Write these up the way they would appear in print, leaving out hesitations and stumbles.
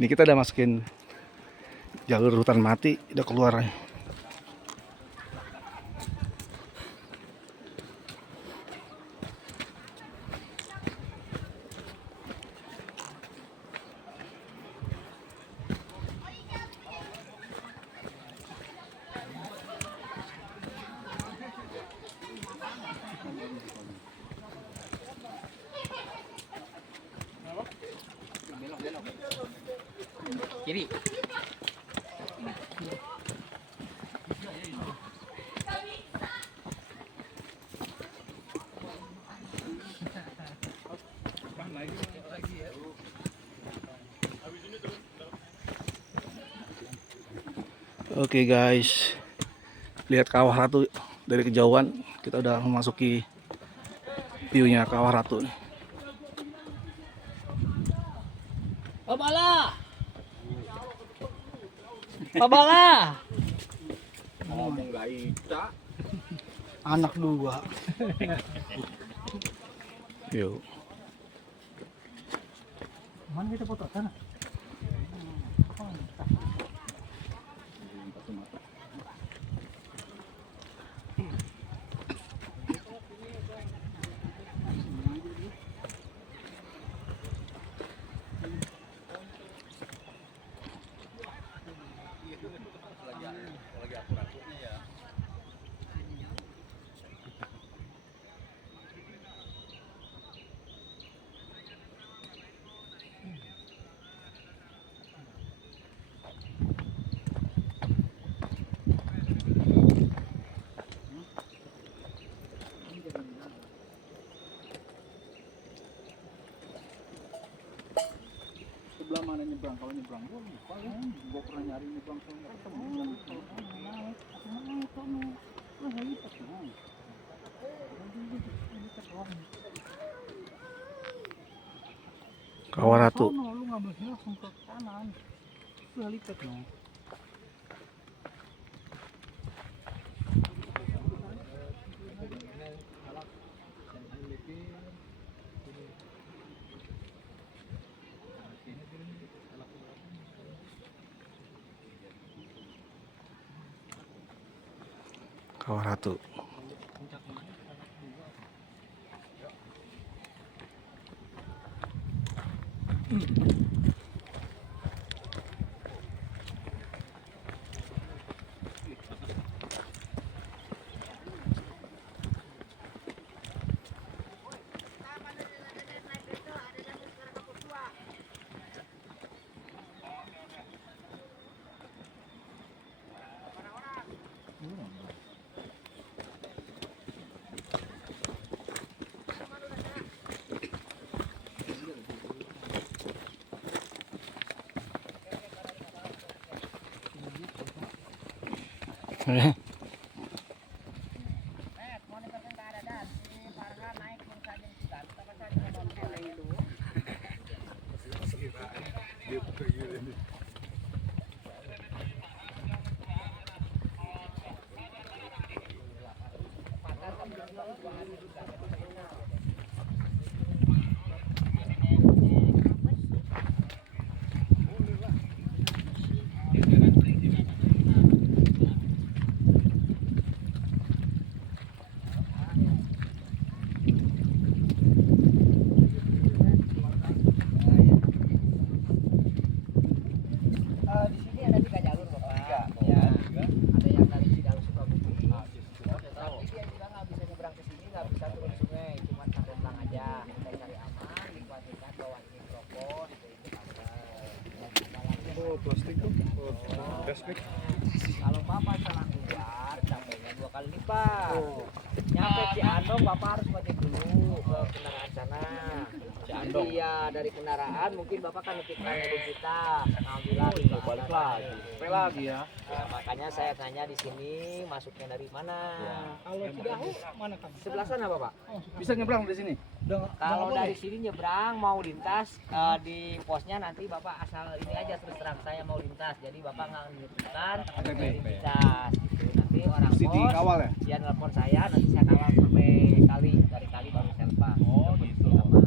Ini kita udah masukin jalur hutan mati, udah keluar. Kiri. Oke guys, lihat Kawah Ratu dari kejauhan. Kita udah memasuki view-nya Kawah Ratu nih. Pabala. Pabala. Ngomong gak ita. Anak dua. Yuk. Mana kita foto sana? Sebelah mana nyebrang? Kalau nyebrang gua lupa ya. Gua pernah nyari nyebrang sono ketemu. Kawah Ratu. Lu ngambilnya langsung ke kanan. Lu lipat dong. Kawah Ratu. Di sini ada 3 jalur Bapak. Ya. Ada yang dari Cidahu Sukabumi. Tapi dia juga nggak bisa nyebrang ke sini, nggak bisa turun sungai, cuma sampai pulang aja. Kita cari aman, dikuatkan bawa mikrofon, itu kabel. Oh, plastik tuh. Oh, plastik. Kalau Bapak salah keluar, capeknya 2 kali lipat. Nyampe Ciandong, Bapak harus ngecek dulu ke kendaraan sana. Ciandong. Iya, dari kendaraan mungkin Bapak kan nitipkan mobil kita. Alhamdulillah Balik lagi. Sampai lagi ya. Nah, makanya saya tanya di sini masuknya dari mana? Kalau Cidahu mana kamu? Sebelah sana Bapak. Bisa nyebrang di sini? Kalau dari sini nyebrang mau lintas di posnya nanti Bapak asal ini aja terus terang saya mau lintas. Jadi Bapak nggak menentukan identitas gitu. Nanti orang Mesti pos dikawal ya? dia nelpon saya, nanti saya kawal sampai kali, dari kali baru saya lepas. Oh, gitu. Aman.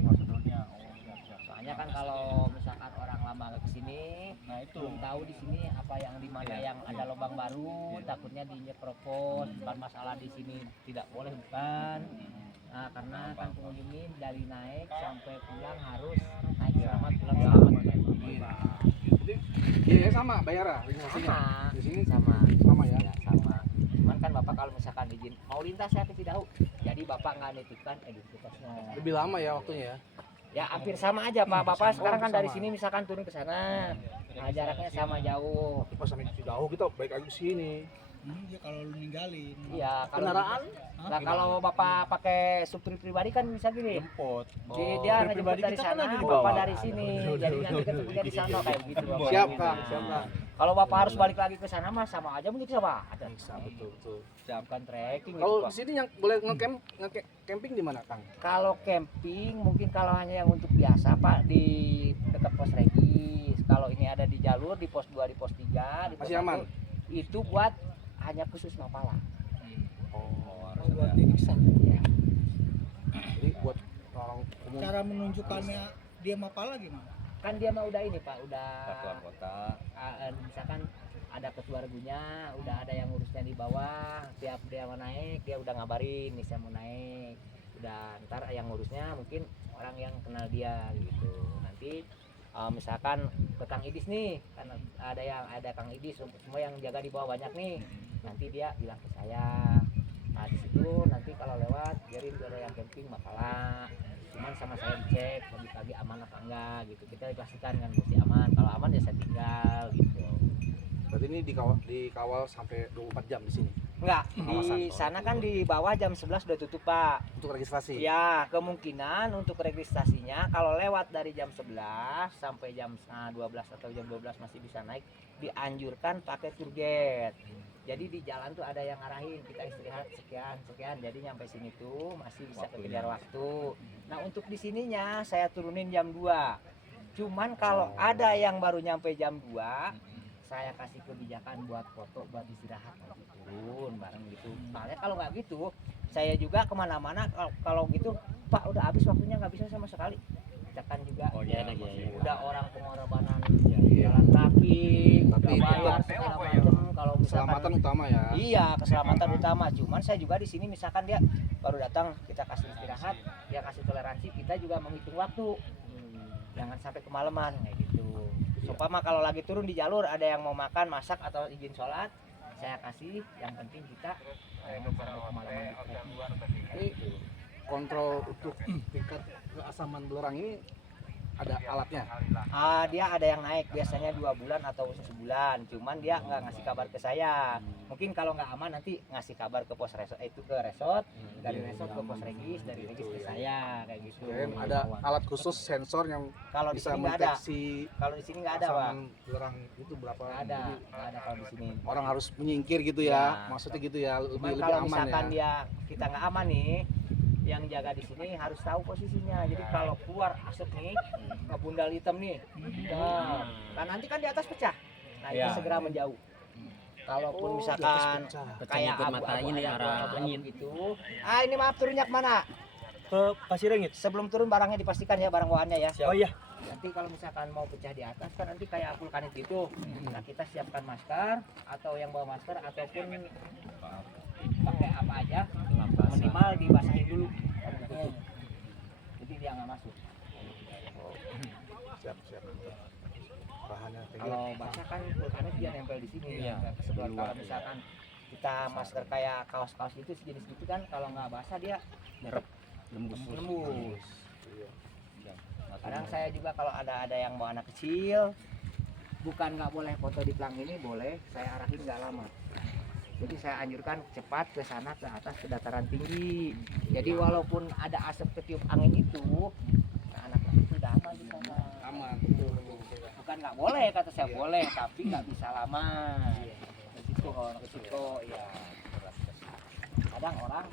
Prosedurnya. Oh, siap. Soalnya kan kalau misalkan orang lama belum tahu di sini apa yang di mana yang ada lubang baru, takutnya dinyekropos. Bukan masalah di sini tidak boleh, bukan. Nah, karena kan pengunjung ini dari naik sampai pulang harus naik selamat, pulang selamat. Iya sama bayar registrasinya. Sama, Di sini sama ya. ya, sama. Cuman kan bapak kalau misalkan izin mau lintas saya tidak tahu, jadi bapak nggak nitipkan identitasnya. Lebih lama ya waktunya ya. Ya hampir sama aja pak. Bapak sekarang kan dari sama. sini misalkan turun ke sana, nah, jaraknya sama jauh. Pas sampai jauh kita balik lagi ke sini. Ya kalau lu ninggalin. Iya, kalau Kendaraan nah, kalau bapak pakai supir pribadi kan bisa gini. Jemput. Dia ngejemput pribadi dari kita kan sana, ada di bapak bawah. dari sini. Jadi nanti ketemunya di sana kayak gitu. Bapak. Siap, Gitu. Kang. Siap, Kang. Kalau bapak harus balik lagi ke sana mah sama aja mungkin sama. Ada. Bisa betul. Bukan trekking gitu, Kalau Pak. di sini yang boleh camping di mana, Kang? Kalau camping mungkin kalau hanya yang untuk biasa Pak di dekat pos regis. Kalau ini ada di jalur di pos 2, di pos 3, di pos Masih 1, aman? itu buat hanya khusus Mapala. Buat dirisan. Ya. Jadi buat orang umum. Cara menunjukkannya dia Mapala gimana? Kan dia mah udah ini Pak, udah keluar kota. misalkan ada ketua regunya, udah ada yang ngurusnya di bawah. Tiap dia mau naik, dia udah ngabarin nih saya mau naik. Udah ntar yang ngurusnya mungkin orang yang kenal dia gitu. Nanti misalkan ke Kang Idis nih, kan ada Kang Idis, semua yang jaga di bawah banyak nih. Nanti dia bilang ke saya. Nah di situ nanti kalau lewat biarin ada yang camping Mapala. Cuman sama saya dicek pagi-pagi aman apa enggak gitu. Kita pastikan kan mesti aman. Kalau aman ya saya tinggal gitu. Berarti ini dikawal sampai 24 jam di sini Enggak, di sana kan di bawah jam 11 udah tutup Pak. untuk registrasi. Ya, kemungkinan untuk registrasinya kalau lewat dari jam 11 sampai jam 12 atau jam 12 masih bisa naik, dianjurkan pakai tour guide. Jadi di jalan tuh ada yang ngarahin, kita istirahat sekian. Jadi nyampe sini tuh masih bisa kekejar waktu. Nah, untuk di sininya saya turunin jam 2. Cuman kalau ada yang baru nyampe jam 2, saya kasih kebijakan buat foto, buat istirahat, nanti turun bareng gitu. Soalnya kalau nggak gitu, saya juga kemana-mana kalau gitu, Pak udah habis waktunya nggak bisa sama sekali. Kita kan juga udah orang pengorbanan jalan kaki, Tapi udah bayar tetap segala macam. Kalau misalkan Keselamatan utama ya. iya keselamatan utama. Cuman saya juga di sini misalkan dia baru datang, kita kasih istirahat, dia kasih toleransi, kita juga menghitung waktu. Jangan sampai kemalaman kayak gitu. Seumpama kalau lagi turun di jalur ada yang mau makan, masak atau izin sholat, saya kasih. Yang penting kita jangan sampai kemalaman gitu. Kontrol untuk tingkat keasaman belerang ini ada alatnya. Dia ada yang naik biasanya 2 bulan atau sebulan. Cuman dia nggak ngasih kabar ke saya. Mungkin kalau nggak aman nanti ngasih kabar ke pos resort, itu ke resort, dari resort ke pos regis, dari regis ke saya kayak gitu. Kirain ada alat khusus sensor yang Kalau di bisa sini nggak ada. mendeteksi Kalau di sini nggak ada, Pak. keasaman belerang itu berapa. Nggak ada, Jadi nggak ada kalau di sini. orang harus menyingkir gitu ya. Ya. Maksudnya gitu ya, Cuman lebih kalau aman misalkan ya. kita nggak aman nih, yang jaga di sini harus tahu posisinya. Jadi kalau keluar asap nih, ngebundal hitam nih, nah nanti kan di atas pecah. Nah itu segera menjauh. Kalaupun misalkan kayak ikut mata ini arah angin gitu. Ini maaf turunnya kemana? ke Pasir Rengit. Sebelum turun barangnya dipastikan ya, barang bawaannya ya. Oh iya. Nanti kalau misalkan mau pecah di atas kan nanti kayak vulkanik gitu. Nah kita siapkan masker atau yang bawa masker ataupun pakai apa aja, minimal dibasahin dulu baru ditutup. Jadi dia nggak masuk. Siap. Bahannya kayak Kalau basah kan vulkanik dia nempel di sini. Nggak ke sebelah. Kalau misalkan kita masker kayak kaos-kaus itu sejenis gitu kan, kalau nggak basah dia nembus. Kadang saya juga kalau ada yang bawa anak kecil, bukan nggak boleh foto di pelang ini, boleh saya arahin nggak lama. Jadi saya anjurkan cepat ke sana, ke atas, ke dataran tinggi. Jadi walaupun ada asap ketiup angin itu, nah anak itu udah aman di sana. aman. Bukan nggak boleh, kata saya boleh, tapi nggak bisa lama. Risiko ya. Kadang orang,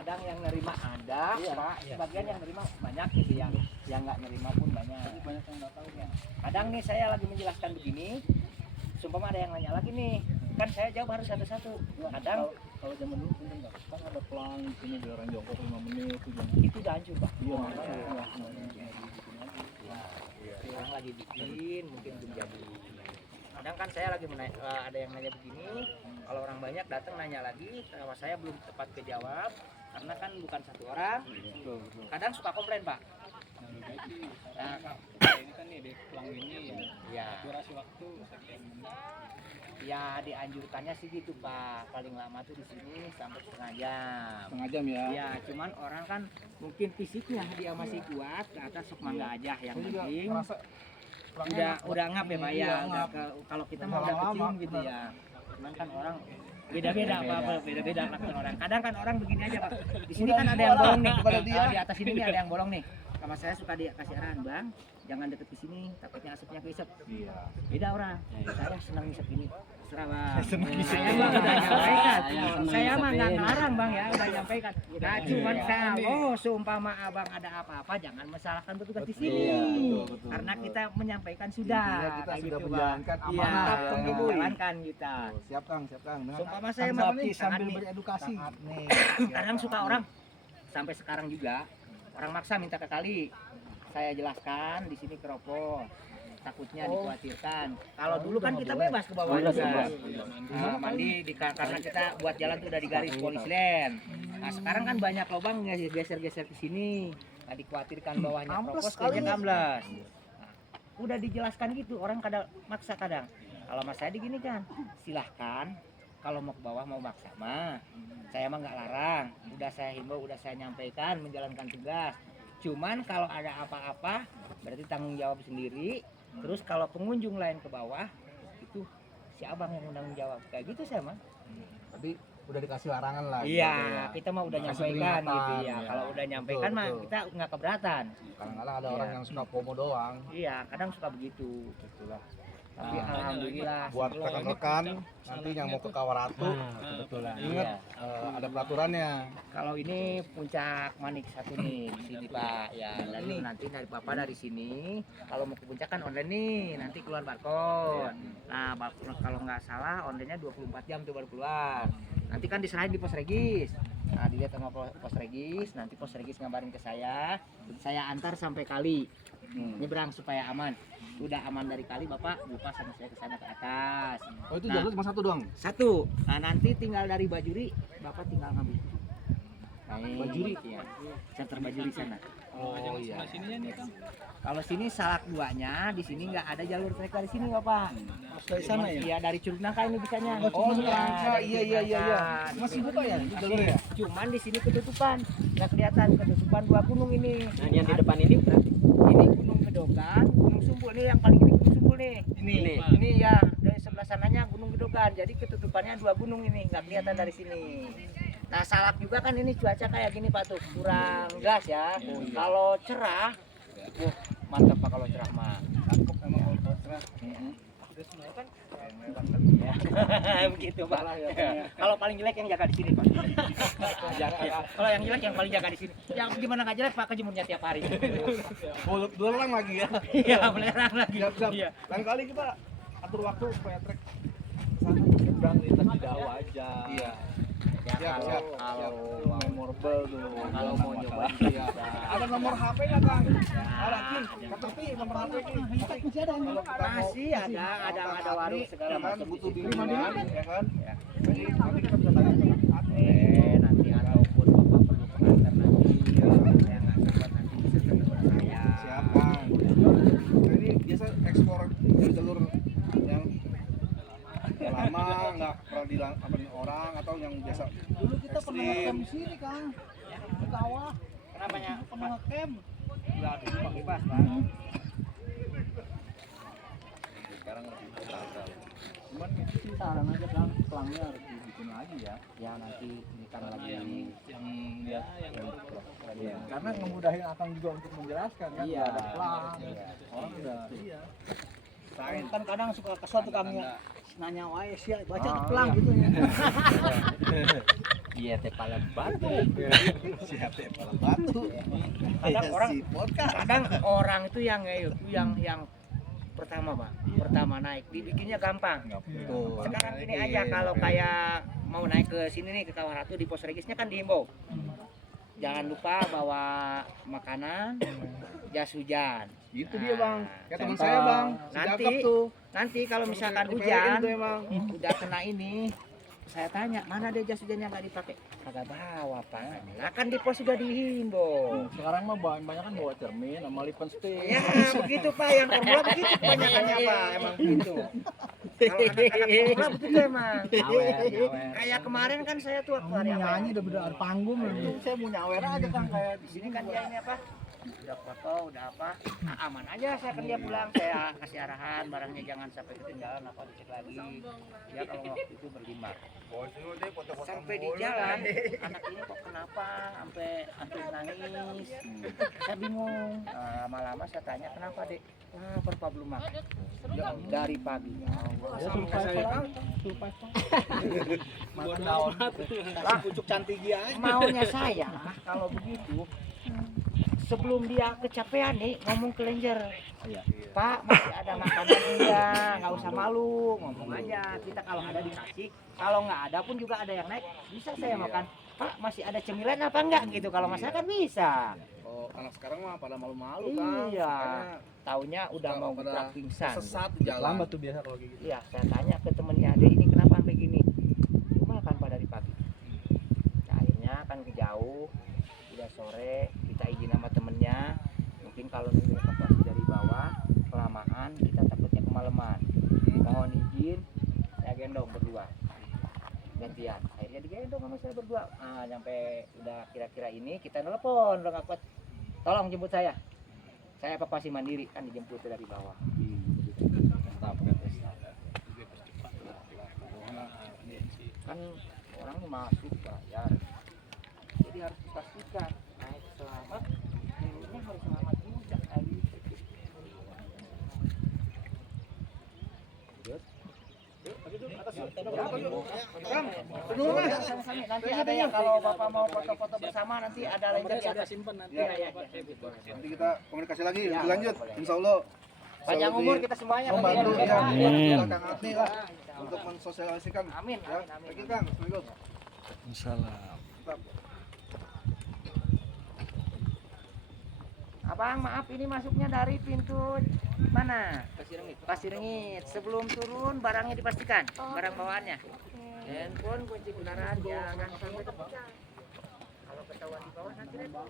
kadang yang nerima ada, Pak. Sebagian yang nerima banyak gitu, yang nggak nerima pun banyak. Banyak yang nggak tahu ya. Kadang nih saya lagi menjelaskan begini, sumpah ada yang nanya lagi nih, kan saya jawab harus satu-satu. Kadang Kalau zaman dulu mungkin nggak kan ada pelang di sini daerah jongkok 5 menit itu jam. itu udah hancur Pak. Iya, Sekarang lagi bikin, mungkin belum jadi. Kadang kan saya lagi ada yang nanya begini, kalau orang banyak datang nanya lagi, sama saya belum tepat kejawab karena kan bukan satu orang. Kadang suka komplain Pak. Nah, Ini kan nih di pelang ini ya. ya, Durasi waktu sekian menit. ya dianjurkannya sih gitu Pak. Paling lama tuh di sini sampai setengah jam. Setengah jam ya. Ya, cuman orang kan mungkin fisiknya dia masih kuat, ke atas sok mangga aja yang Saya juga penting. merasa pelangnya Udah ngap ya Pak ya. Iya, Udah ngap. kalau kita Udah mau udah lama-lama. kecium gitu ya. Cuman kan orang beda-beda apa beda-beda karakter orang. Kadang kan orang begini aja Pak. Di sini kan ada yang bolong nih. kepada dia. Di atas ini nih ada yang bolong nih. Sama saya suka dia kasih arahan, Bang, jangan deket ke sini, takutnya asapnya keisep. Iya. Beda orang. Saya senang ngisep ini. Terserah Bang. Senang ngisep. Saya mah udah nyampaikan. Saya mah nggak ngelarang Bang ya, udah nyampaikan. Nah, cuman kalau seumpama Abang ada apa-apa jangan masalahkan petugas di sini. Iya, betul. Karena kita menyampaikan sudah. Intinya kita kayak sudah gitu, menjalankan Bang. Iya, amanat yang diberi. menjalankan kita. Siap Kang. Dengan Seumpama saya Kang mah Zaki sambil nih. beredukasi. Kadang suka orang sampai sekarang juga orang maksa minta ke kali. Saya jelaskan di sini keropos. Takutnya dikhawatirkan. Kalau dulu kan kita bebas ke bawah juga. Mandi karena kita buat jalan tuh udah di garis polisi land. Nah, sekarang kan banyak lubang geser-geser ke sini. Nggak dikhawatirkan bawahnya keropos kayaknya amblas. Udah dijelaskan gitu, orang kadang maksa kadang. Kalau mas saya digini kan, silahkan. Kalau mau ke bawah mau maksa mah, saya mah nggak larang. Udah saya himbau, udah saya nyampaikan menjalankan tugas. Cuman kalau ada apa-apa, berarti tanggung jawab sendiri. Terus kalau pengunjung lain ke bawah, itu si abang yang tanggung jawab. Kayak gitu saya mah. Tapi udah dikasih larangan lah. Iya, gitu ya. kita mah udah Kasih nyampaikan peringatan, gitu ya. ya. Kalau udah nyampaikan mah Betul. kita nggak keberatan. Kadang-kadang ada Iya. orang yang suka FOMO doang. Iya, kadang suka begitu. Itulah. Tapi Nah, alhamdulillah. buat rekan-rekan nanti yang mau ke Kawaratu, kebetulan ingat ada peraturannya. Kalau ini puncak Manik satu nih di sini Pak. Ya, lalu nanti dari Papa dari sini. Kalau mau ke puncak kan online nih, nanti keluar barcode. Nah, kalau nggak salah online-nya 24 jam tuh baru keluar. Nanti kan diserahin di pos regis. Nah, dilihat sama pos regis, nanti pos regis ngabarin ke saya antar sampai kali. Nyebrang supaya aman. Udah aman dari kali Bapak lupa sama saya ke sana ke atas. Oh itu Nah. jalur cuma satu doang? Satu. Nah, nanti tinggal dari Bajuri, Bapak tinggal ngambil. Bajuri? Iya. Center Bajuri sana. Oh iya. Kalau sini Salak 2-nya, di sini nggak ada jalur trek dari sini Bapak. Dari sana ya? Iya, dari Curug Nangka ini bisanya. Oh, Curug Nangka. dari Iya, Curug iya, iya, iya. Nangka. Masih buka ya itu Masih. jalurnya? Cuman di sini ketutupan, nggak kelihatan ketutupan dua gunung ini. Nah, yang di depan ini berarti Ini Gunung Gedogan, Gunung Sumbul nih yang paling ini Gunung Sumbul nih. Ini ya dari sebelah sananya Gunung Gedogan. Jadi ketutupannya dua gunung ini nggak kelihatan dari sini. Nah, Salak juga kan ini cuaca kayak gini Pak tuh, kurang gas ya. Kalau cerah, mantap Pak kalau cerah mah. Cakep emang kalau cerah. Ya. Begitu Pak. Kalau paling jelek yang jaga di sini Pak. Kalau yang jelek yang paling jaga di sini. Yang gimana nggak jelek Pak, kejemurnya tiap hari. Boleh dua orang lagi ya. Iya, beneran lagi. Siap. Iya. Lain kali kita atur waktu supaya trek sana nyebrang lintas di Dawa aja. Iya. Ya, Kalau memorable tuh. Kalau mau nyoba Iya. Ada nomor HP nggak Kang? Ada King. Tapi nomor HP ini masih ada. Kalau kita mau Masih ada warung segala ya kan, macam butuh di situ. bimbingan ya kan. Jadi nanti kita bisa tanya ke Nanti ataupun Bapak perlu pengantar nanti. Saya nggak sempat nanti bisa ketemu saya. Siap Kang. Jadi biasa ekspor jalur yang lama nggak pernah dilamparin orang atau yang biasa dulu kita pernah ngecamp di sini Kang di kawah. Kenapa nya? Pernah ngecamp Enggak dulu Pak bebas Pak. sekarang lebih total. Cuman itu sih saran aja Kang, pelangnya harus dibikin lagi ya. Ya nanti ini kan lagi yang karena ngemudahin Akang juga untuk menjelaskan kan. Iya. Nggak ada pelang. Iya. Orang udah iya. kan kadang suka kesel tuh kami nanya wae sih baca Ah, di pelang iya. gitu ya. iya teh pala batu. Siap ya, pala batu. Kadang orang Sipot Kang. kadang orang itu yang pertama Pak, pertama naik dibikinnya gampang. Betul. Sekarang gini aja kalau kayak mau naik ke sini nih ke Kawaratu di pos regisnya kan dihimbau. Jangan lupa bawa makanan, jas hujan. Gitu dia Bang. Kayak teman Contoh, saya Bang. Si nanti Jakab tuh. Nanti kalau misalkan hujan, udah kena ini, saya tanya mana deh jas hujannya nggak dipakai? Kagak bawa pak. Nah kan di pos sudah dihimbau. Sekarang mah banyak kan bawa cermin sama lipstick. Ya begitu pak, yang formula begitu kebanyakannya pak, emang begitu. Kalau anak-anak formula begitu emang. Kayak kemarin kan saya tuh waktu hari apa? Nyanyi udah ada panggung. Saya mau nyawer aja kan kayak Di sini kan dia ini apa? Udah foto, udah apa? Nah, aman aja saya kan dia pulang, saya kasih arahan barangnya jangan sampai ketinggalan apa dicek lagi. Ya kalau waktu itu berlima. Sampai di jalan, anak ini kok kenapa sampai nangis? Saya bingung. Nah, lama-lama saya tanya kenapa dek? Wah, perpa belum makan. Dari pagi. ya makan daun. Lah, Pucuk cantik dia aja. maunya saya kalau begitu sebelum dia kecapean nih ngomong ke Lenjer, Pak masih ada makanan dia, nggak usah malu, ngomong aja. Kita kalau ada dikasih, kalau nggak ada pun juga ada yang naik, bisa saya makan. Pak masih ada cemilan apa enggak gitu, kalau masalah kan bisa. Oh, anak sekarang mah pada malu-malu kan. Iya, taunya udah mau pada gerak pingsan. sesat di jalan. Lambat tuh biasa kalau kayak gitu. Iya, saya tanya ke temennya, Ade ini kenapa sampai gini? Cuma kan pada dari pagi. Nah, akhirnya kan jauh, udah sore, kita izin sama temennya. Mungkin kalau nunggu evakuasi dari bawah, kelamaan, kita takutnya kemalaman. Mohon izin, saya gendong berdua. Gantian. Akhirnya digendong sama saya berdua. Ah, sampai udah kira-kira ini, kita telepon, udah nggak kuat. Tolong jemput saya. Saya evakuasi mandiri, kan dijemput dari bawah. Kan orangnya masuk bayar, jadi harus dipastikan naik selamat, turunnya harus selamat juga kali. Nanti ada yang kalau bapak mau foto-foto bersama nanti ada Lenjer di atas. Simpan nanti. Iya. Nanti kita komunikasi lagi, Ya, lebih lanjut. boleh. Insya Allah. Panjang umur kita semuanya. Membantu nanti ya, Amin. Kang Atni lah untuk mensosialisasikan. Amin, Ya, amin, amin. thank you Kang. Assalamualaikum. Salam. Tetap. Abang maaf ini masuknya dari pintu mana? Pasir Rengit. Sebelum turun barangnya dipastikan, barang bawaannya. Handphone, kunci kendaraan jangan sampai terpecah. Kalau ketahuan di bawah nanti repot.